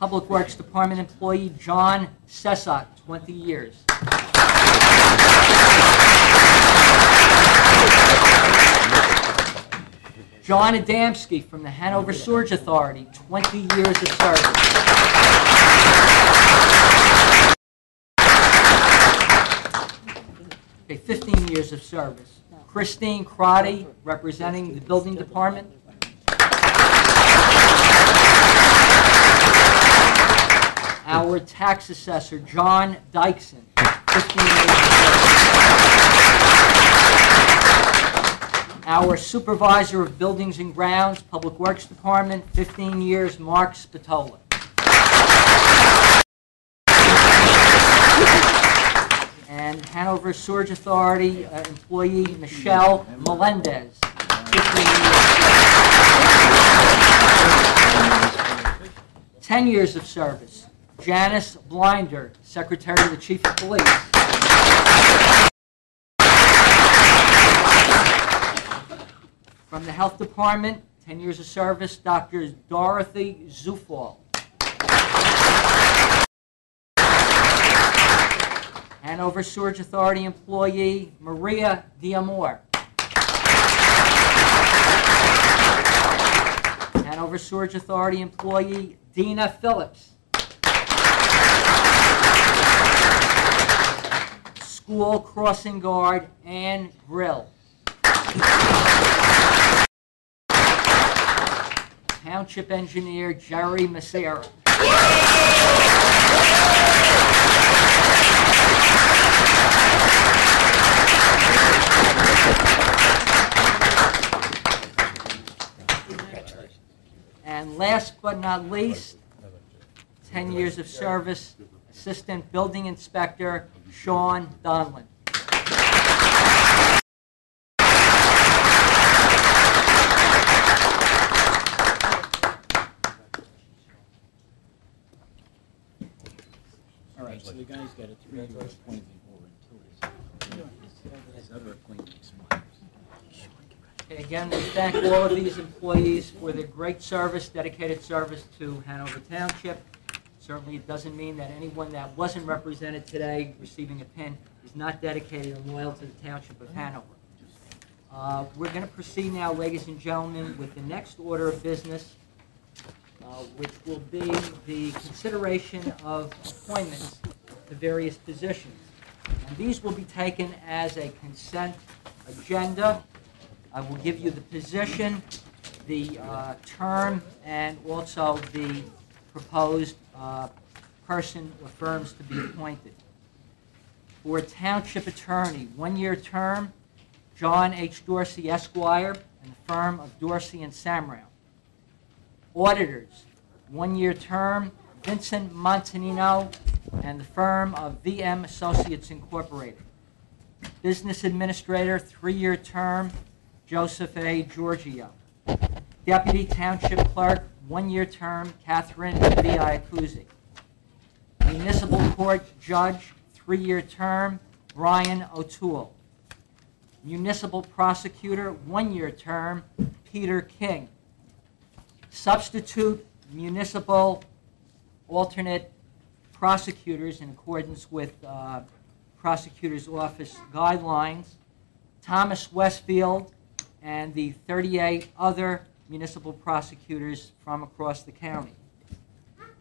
Public Works Department employee John Sesok, 20 years. John Adamski from the Hanover Sewage Authority, 20 years of service. Okay, 15 years of service. Christine Crotty, representing the Building Department. Our tax assessor, John Dykeson, 15 years of service. Our supervisor of Buildings and Grounds, Public Works Department, 15 years, Mark Spatola. And Hanover Sewage Authority employee Michelle Melendez, 15 years. 10 years of service. Janice Blinder, Secretary of the Chief of Police. From the Health Department, 10 years of service, Dr. Dorothy Zufall. Hanover Sewage Authority employee Maria Diamore. Hanover Sewage Authority employee Dina Phillips. School crossing guard Ann Grill. Township engineer Jerry Massera. And last but not least, 10 years of service, Assistant Building Inspector Sean Donlin. All right, so the guy's got a 3-year appointment until his other appointment expires. Okay, again, we thank all of these employees for their great service, dedicated service to Hanover Township. Certainly, it doesn't mean that anyone that wasn't represented today receiving a pin is not dedicated and loyal to the Township of Hanover. We're going to proceed now, ladies and gentlemen, with the next order of business, which will be the consideration of appointments to various positions. And these will be taken as a consent agenda. I will give you the position, the term, and also the proposed person or firms to be appointed. For Township Attorney, 1-year term, John H. Dorsey, Esquire, and the firm of Dorsey and Samrow. Auditors, 1-year term, Vincent Montanino, and the firm of VM Associates Incorporated. Business Administrator, 3-year term, Joseph A. Giorgio. Deputy Township Clerk, 1-year term, Catherine V. Iacuzzi. Municipal Court Judge, 3-year term, Brian O'Toole. Municipal Prosecutor, 1-year term, Peter King. Substitute Municipal Alternate Prosecutors, in accordance with Prosecutor's Office guidelines, Thomas Westfield and the 38 other municipal prosecutors from across the county.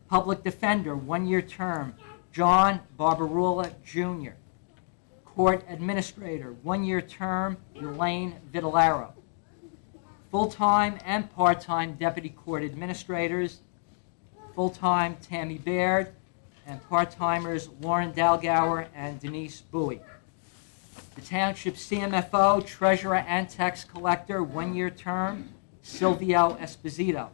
Public Defender, 1-year term, John Barbarula, Jr. Court Administrator, 1-year term, Elaine Vitellaro. Full-time and part-time Deputy Court Administrators, full-time Tammy Baird, and part-timers Lauren Dalgower and Denise Bowie. The Township CMFO, Treasurer and Tax Collector, 1-year term, Silvio Esposito.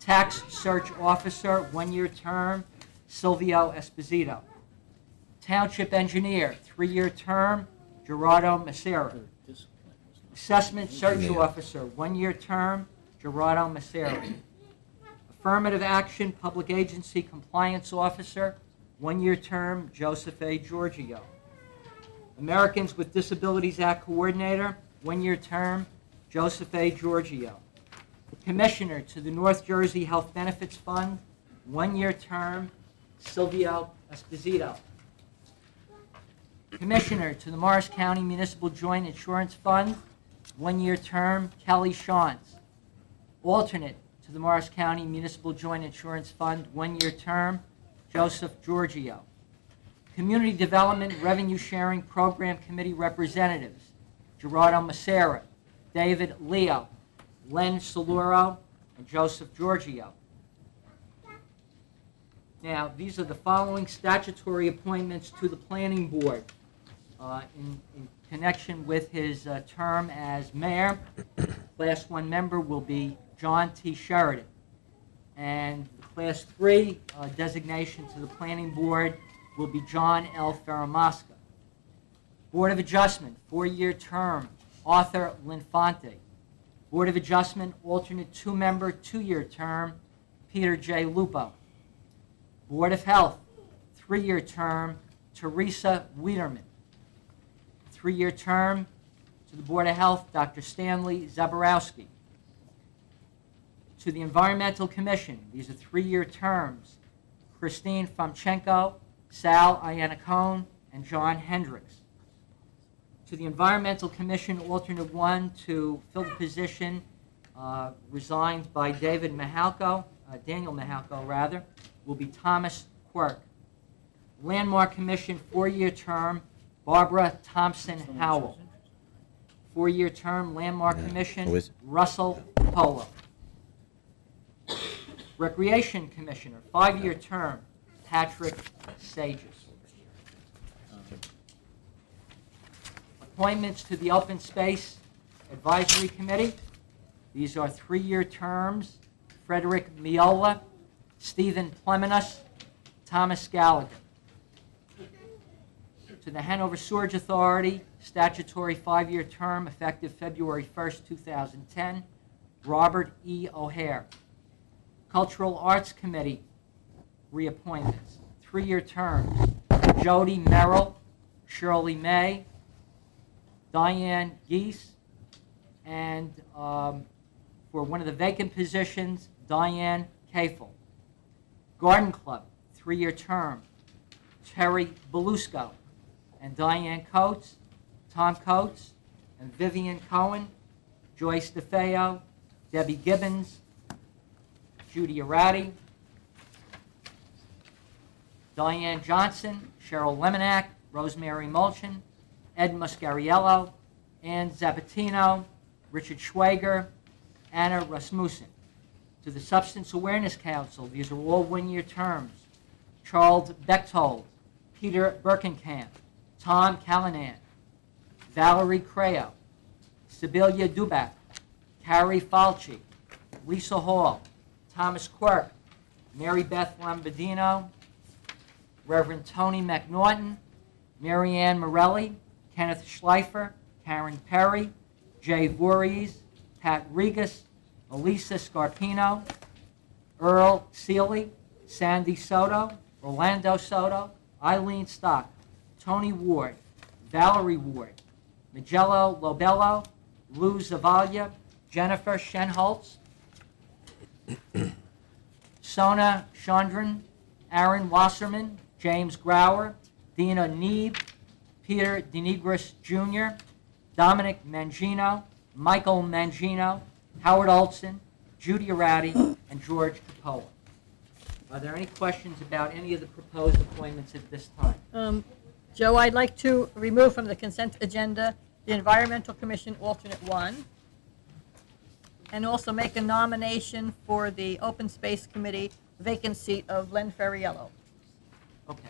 Tax Search Officer, 1-year term, Silvio Esposito. Township Engineer, 3-year term, Gerardo Massera. Assessment Search Officer, 1-year term, Gerardo Massera. Affirmative Action Public Agency Compliance Officer, 1-year term, Joseph A. Giorgio. Americans with Disabilities Act Coordinator, 1-year term, Joseph A. Giorgio. Commissioner to the North Jersey Health Benefits Fund, one-year term, Silvio Esposito. Commissioner to the Morris County Municipal Joint Insurance Fund, one-year term, Kelly Shawns. Alternate to the Morris County Municipal Joint Insurance Fund, one-year term, Joseph Giorgio. Community Development Revenue Sharing Program Committee Representatives, Gerardo Macera, David Leo, Len Saluro, and Joseph Giorgio. Now, these are the following statutory appointments to the Planning Board in connection with his term as mayor. Class 1 member will be John T. Sheridan. And the Class 3 designation to the Planning Board will be John L. Ferramasca. Board of Adjustment, 4-year term, Arthur Linfante. Board of Adjustment, alternate 2-member, 2-year term, Peter J. Lupo. Board of Health, 3-year term, Teresa Wiederman. 3-year term to the Board of Health, Dr. Stanley Zaborowski. To the Environmental Commission, these are 3-year terms, Christine Fomchenko, Sal Iannacone, and John Hendricks. To the Environmental Commission, alternate 1 to fill the position resigned by Daniel Mahalko rather, will be Thomas Quirk. Landmark Commission, 4-year term, Barbara Thompson Howell. 4-year term, Landmark Commission, Russell Polo. Recreation Commissioner, 5-year term, Patrick Sages. Appointments to the Open Space Advisory Committee. These are 3-year terms, Frederick Miola, Stephen Plemenas, Thomas Gallagher. To the Hanover Sewerage Authority, statutory 5-year term effective February 1st, 2010, Robert E. O'Hare. Cultural Arts Committee reappointments, 3-year terms, Jody Merrill, Shirley May, Diane Geese, and for one of the vacant positions, Diane Kafel. Garden Club, 3-year term, Terry Belusco and Diane Coates, Tom Coates, and Vivian Cohen, Joyce DeFeo, Debbie Gibbons, Judy Arati, Diane Johnson, Cheryl Lemonak, Rosemary Mulchin, Ed Muscariello, Ann Zabatino, Richard Schwager, Anna Rasmussen. To the Substance Awareness Council, these are all 1-year terms, Charles Bechtold, Peter Birkenkamp, Tom Callanan, Valerie Creo, Sibylla Dubak, Carrie Falchi, Lisa Hall, Thomas Quirk, Mary Beth Lambadino, Reverend Tony McNaughton, Mary Ann Morelli, Kenneth Schleifer, Karen Perry, Jay Voorhees, Pat Regas, Elisa Scarpino, Earl Seeley, Sandy Soto, Orlando Soto, Eileen Stock, Tony Ward, Valerie Ward, Magello Lobello, Lou Zavalia, Jennifer Shenholtz, Sona Chandran, Aaron Wasserman, James Grauer, Dina Neeb, Peter Denigris Jr., Dominic Mangino, Michael Mangino, Howard Olson, Judy Arati, and George Capola. Are there any questions about any of the proposed appointments at this time? Joe, I'd like to remove from the consent agenda the Environmental Commission alternate 1, and also make a nomination for the Open Space Committee vacant seat of Len Ferriello. Okay.